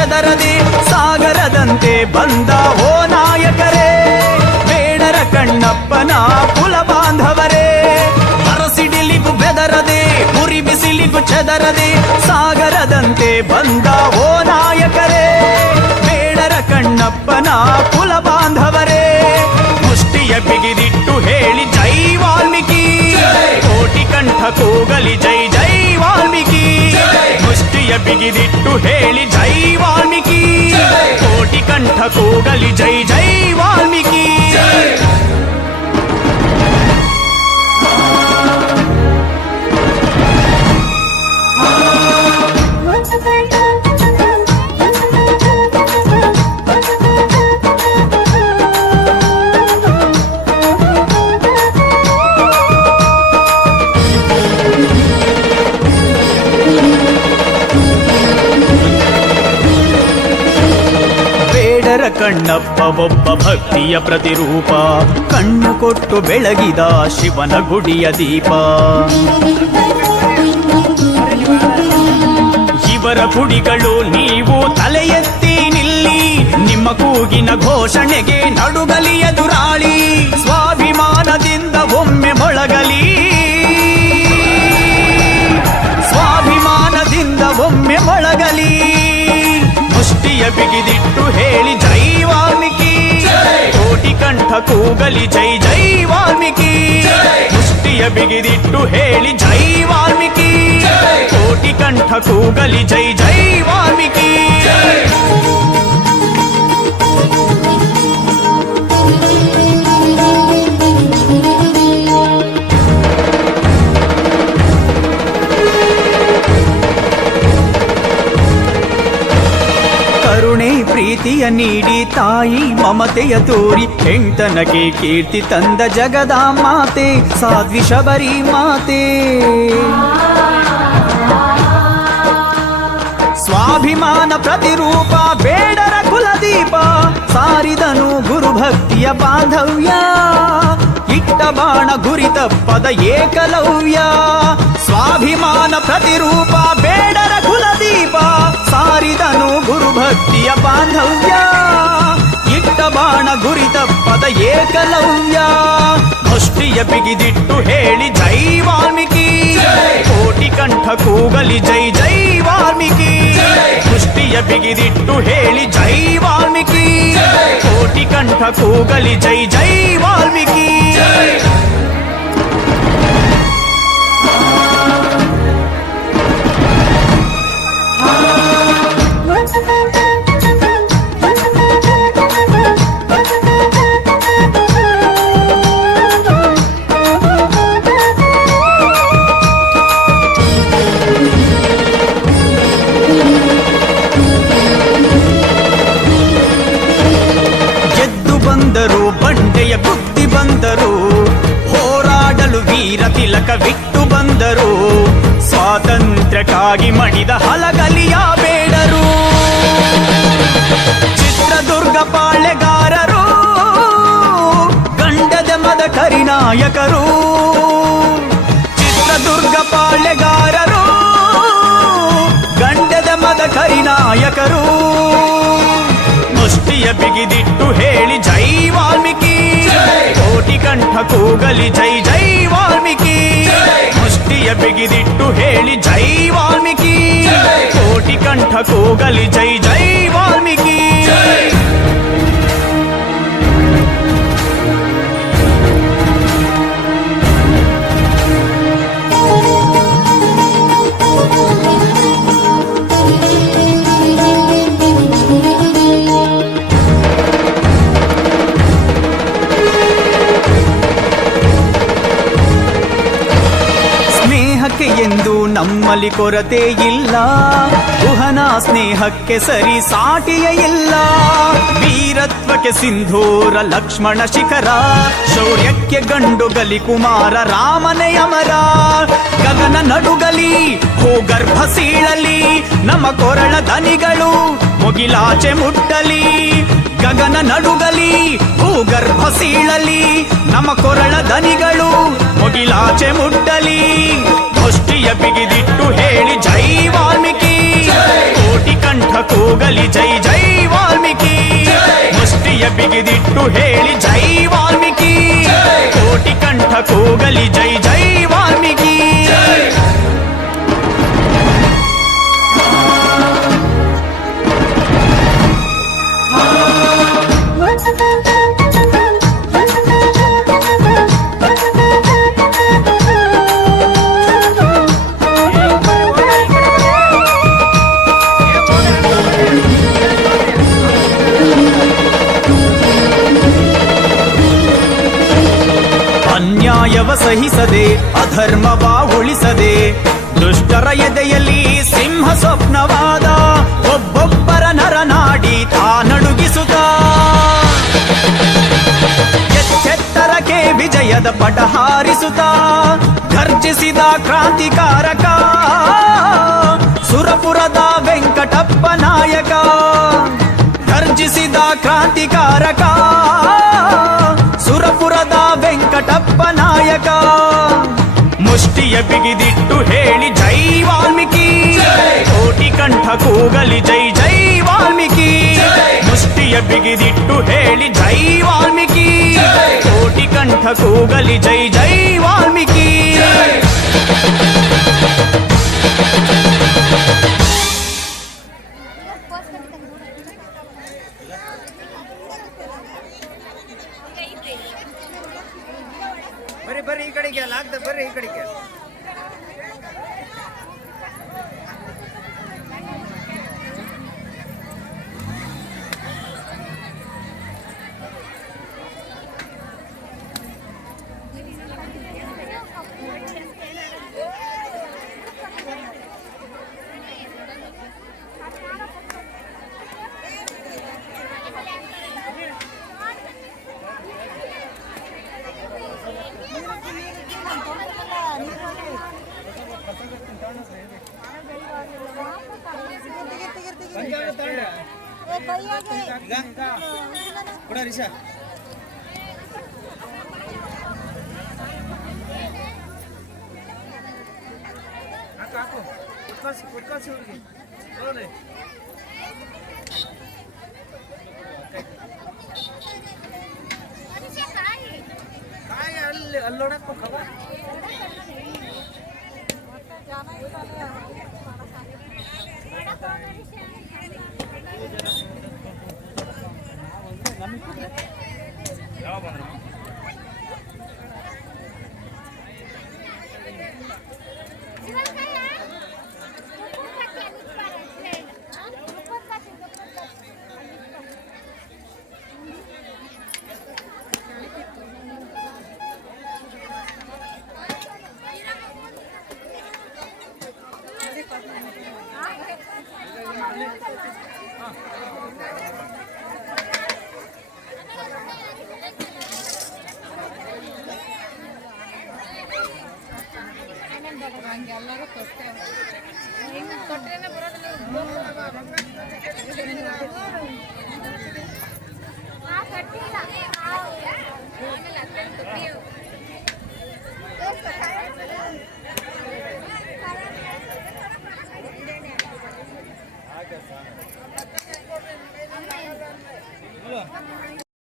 ಚೆದರದೆ ಸಾಗರದಂತೆ ಬಂದ ಓ ನಾಯಕರೇ, ಬೇಡರ ಕಣ್ಣಪ್ಪನ ಕುಲ ಬಾಂಧವರೇ. ಬರಸಿಡಿಲಿಗೂ ಬೆದರದೆ ಉರಿ ಬಿಸಿಲಿಗೂ ಚೆದರದೆ ಸಾಗರದಂತೆ ಬಂದ ಓ ನಾಯಕರೇ, ಬೇಡರ ಕಣ್ಣಪ್ಪನ ಕುಲ ಬಾಂಧವರೇ. ಮುಷ್ಟಿಯ ಬಿಗಿದಿಟ್ಟು ಹೇಳಿ ಜೈ ವಾಲ್ಮೀಕಿ, ಕೋಟಿ ಕಂಠ ಕೂಗಲಿ ಜೈ ಜೈ ವಾಲ್ಮೀಕಿ. ಮುಷ್ಟಿಯ ಬಿಗಿದಿಟ್ಟು ಹೇಳಿ ಜೈ ವಾಲ್ಮೀಕಿ, ಕೋಟಿ ಕಂಠ ಕೂಗಲಿ ಜೈ ಜೈ ವಾಲ್ಮೀಕಿ. ಕಣ್ಣಪ್ಪ ಒಬ್ಬ ಭಕ್ತಿಯ ಪ್ರತಿರೂಪ, ಕಣ್ಣು ಕೊಟ್ಟು ಬೆಳಗಿದ ಶಿವನ ಗುಡಿಯ ದೀಪ. ಇವರ ಗುಡಿಗಳು ನೀವು ತಲೆ ಎತ್ತಿ ನಿಲ್ಲಿ, ನಿಮ್ಮ ಕೂಗಿನ ಘೋಷಣೆಗೆ ನಡುಗಲಿ ಎದುರಾಳಿ. ಸ್ವಾಭಿಮಾನದಿಂದ ಒಮ್ಮೆ ಮೊಳಗಲಿ, ಸ್ವಾಭಿಮಾನದಿಂದ ಒಮ್ಮೆ ಮೊಳಗಲಿ. ಮುಷ್ಟಿಯ ಬಿಗಿದಿಟ್ಟು ಹೇಳಿ ಜೈ ವಾಲ್ಮೀಕಿ, ಕೋಟಿ ಕಂಠ ಕೂಗಲಿ ಜೈ ಜೈ ವಾಲ್ಮೀಕಿ. ಮುಷ್ಟಿಯ ಬಿಗಿದಿಟ್ಟು ಹೇಳಿ ಜೈ ವಾಲ್ಮೀಕಿ, ಕೋಟಿ ಕಂಠ ಕೂಗಲಿ ಜೈ ಜೈ ವಾಲ್ಮೀಕಿ. ಕರುಣೆ ಪ್ರೀತಿಯ ನೀಡಿ ತಾಯಿ ಮಮತೆಯ ತೋರಿ, ಹೆಂಡತನಗೆ ಕೀರ್ತಿ ತಂದ ಜಗದ ಮಾತೆ ಸಾಧ್ವಿ ಶಬರಿ ಮಾತೆ. ಸ್ವಾಭಿಮಾನ ಪ್ರತಿರೂಪ ಬೇಡರ ಕುಲದೀಪ, ಸಾರಿದನು ಗುರುಭಕ್ತಿಯ ಬಾಂಧವ್ಯ. ಇಟ್ಟ ಬಾಣ ಗುರಿ ತಪ್ಪದ ಏಕಲವ್ಯ. ಸ್ವಾಭಿಮಾನ ಪ್ರತಿರೂಪ ಬೇಡರ ಕುಲದೀಪ, ಸಾರಿದನು ಗುರುಭಕ್ತಿಯ ಬಾಂಧವ್ಯ. ಇಟ್ಟ ಬಾಣ ಗುರಿ ತಪ್ಪದ ಏಕಲವ್ಯ. ಮುಷ್ಟಿಯ ಬಿಗಿದಿಟ್ಟು ಹೇಳಿ ಜೈ ವಾಲ್ಮೀಕಿ, ಕೋಟಿ ಕಂಠ ಕೂಗಲಿ ಜೈ ಜೈ ವಾಲ್ಮೀಕಿ. ಮುಷ್ಟಿಯ ಬಿಗಿದಿಟ್ಟು ಹೇಳಿ ಜೈ ವಾಲ್ಮೀಕಿ, ಕೋಟಿ ಕಂಠ ಕೂಗಲಿ ಜೈ ಜೈ ವಾಲ್ಮೀಕಿ. ಬಂಡೆಯ ಬುದ್ಧಿ ಬಂದರು, ಹೋರಾಡಲು ವೀರ ತಿಲಕ ಬಿಟ್ಟು ಬಂದರು. ಸ್ವಾತಂತ್ರ್ಯಕ್ಕಾಗಿ ಮಡಿದ ಹಲಗಲಿಯ ಬೇಡರು, ಚಿತ್ರದುರ್ಗ ಪಾಳೆಗಾರರು, ಗಂಡದ ಮದ ಕರಿನಾಯಕರು. ಚಿತ್ರದುರ್ಗ ಪಾಳೆಗಾರರು, ಗಂಡದ ಮದ ಕರಿನಾಯಕರು. ಮುಷ್ಟಿಯ ಬಿಗಿದಿಟ್ಟು ಹೇಳಿ ಜೈ ವಾಲ್ಮೀಕಿ, ಕೋಟಿ ಕಂಠ ಕೂಗಲಿ ಜೈ ಜೈ ವಾಲ್ಮೀಕಿ. ಮುಷ್ಟಿಯ ಬಿಗಿದಿಟ್ಟು ಹೇಳಿ ಜೈ ವಾಲ್ಮೀಕಿ, ಕೋಟಿ ಕಂಠ ಕೂಗಲಿ ಜೈ ಜೈ ವಾಲ್ಮೀಕಿ. ಎಂದು ನಮ್ಮಲ್ಲಿ ಕೊರತೆ ಇಲ್ಲ, ಕುಹನ ಸ್ನೇಹಕ್ಕೆ ಸರಿ ಸಾಟಿಯ ಇಲ್ಲ. ವೀರತ್ವಕ್ಕೆ ಸಿಂಧೂರ ಲಕ್ಷ್ಮಣ ಶಿಖರ, ಶೌರ್ಯಕ್ಕೆ ಗಂಡುಗಲಿ ಕುಮಾರ ರಾಮನೇ ಅಮರ. ಗಗನ ನಡುಗಲಿ ಭೂಗರ್ಭ ಸೀಳಲಿ, ನಮ್ಮ ಕೊರಳ ದನಿಗಳು ಮುಗಿಲಾಚೆ ಮುಟ್ಟಲಿ. ಗಗನ ನಡುಗಲಿ ಭೂಗರ್ಭ ಸೀಳಲಿ, ನಮ್ಮ ಕೊರಳ ದನಿಗಳು ಮುಗಿಲಾಚೆ ಮುಟ್ಟಲಿ. ಮುಷ್ಟಿಯ ಬಿಗಿದಿಟ್ಟು ಹೇಳಿ ಜೈ ವಾಲ್ಮೀಕಿ, ಕೋಟಿ ಕಂಠ ಕೂಗಲಿ ಜೈ ಬಗಿದಿಟ್ಟು ಹೇಳಿ ಜೈ ವಾಲ್ಮೀಕಿ. ಕೋಟಿ ಕಂಠ ಕೂಗಲಿ ಜೈ ಜೈ ವಾಲ್ಮೀಕಿ. ಅನ್ಯಾಯವ ಸಹಿಸದೆ ಅಧರ್ಮವ ಉಳಿಸದೆ ದುಷ್ಟರ ಎದೆಯಲ್ಲಿ ಸಿಂಹ ಸ್ವಪ್ನವಾದ ಒಬ್ಬೊಬ್ಬರ ನರನಾಡಿ ತಾನಡುಗಿಸುತ್ತ ಎಚ್ಚೆತ್ತರಕ್ಕೆ ವಿಜಯದ ಪಟ ಹಾರಿಸುತ್ತ ಗರ್ಜಿಸಿದ ಕ್ರಾಂತಿಕಾರಕ ಸುರಪುರದ ವೆಂಕಟಪ್ಪ ನಾಯಕ. ಗರ್ಜಿಸಿದ ಕ್ರಾಂತಿಕಾರಕ ಸುರಪುರದ ವೆಂಕಟಪ್ಪ ನಾಯಕ. ಮುಷ್ಟಿಯ ಬಿಗಿದಿಟ್ಟು ಹೇಳಿ ಜೈ ವಾಲ್ಮೀಕಿ. ಕೋಟಿ ಕಂಠ ಕೂಗಲಿ ಜೈ ಜೈ ವಾಲ್ಮೀಕಿ. ಮುಷ್ಟಿಯ ಬಿಗಿದಿಟ್ಟು ಹೇಳಿ ಜೈ ವಾಲ್ಮೀಕಿ. ಕೋಟಿ ಕಂಠ ಕೂಗಲಿ ಜೈ ಜೈ ವಾಲ್ಮೀಕಿ. ಬರ್ರಿ ಬರ್ರಿ ಈ ಕಡೆಗೆ ಅಲ್ಲ ಆಗ್ತದೆ, ಬರ್ರಿ ಈ ಕಡೆಗೆ. ಕೂಡ ರಿಷಾ ಹಾಕು ಕುತ್ಕೊಳ್ಸಿ ಹುಡುಗಿ ನೋಡ್ರಿ. ಕಾಯಿ ಅಲ್ಲಿ ನೋಡಕ್ ಖಬರ್ ಯಾವ ಬಂದ್ರು ಎಲ್ಲರೂ ಕೊಡ್ತೇವೆ.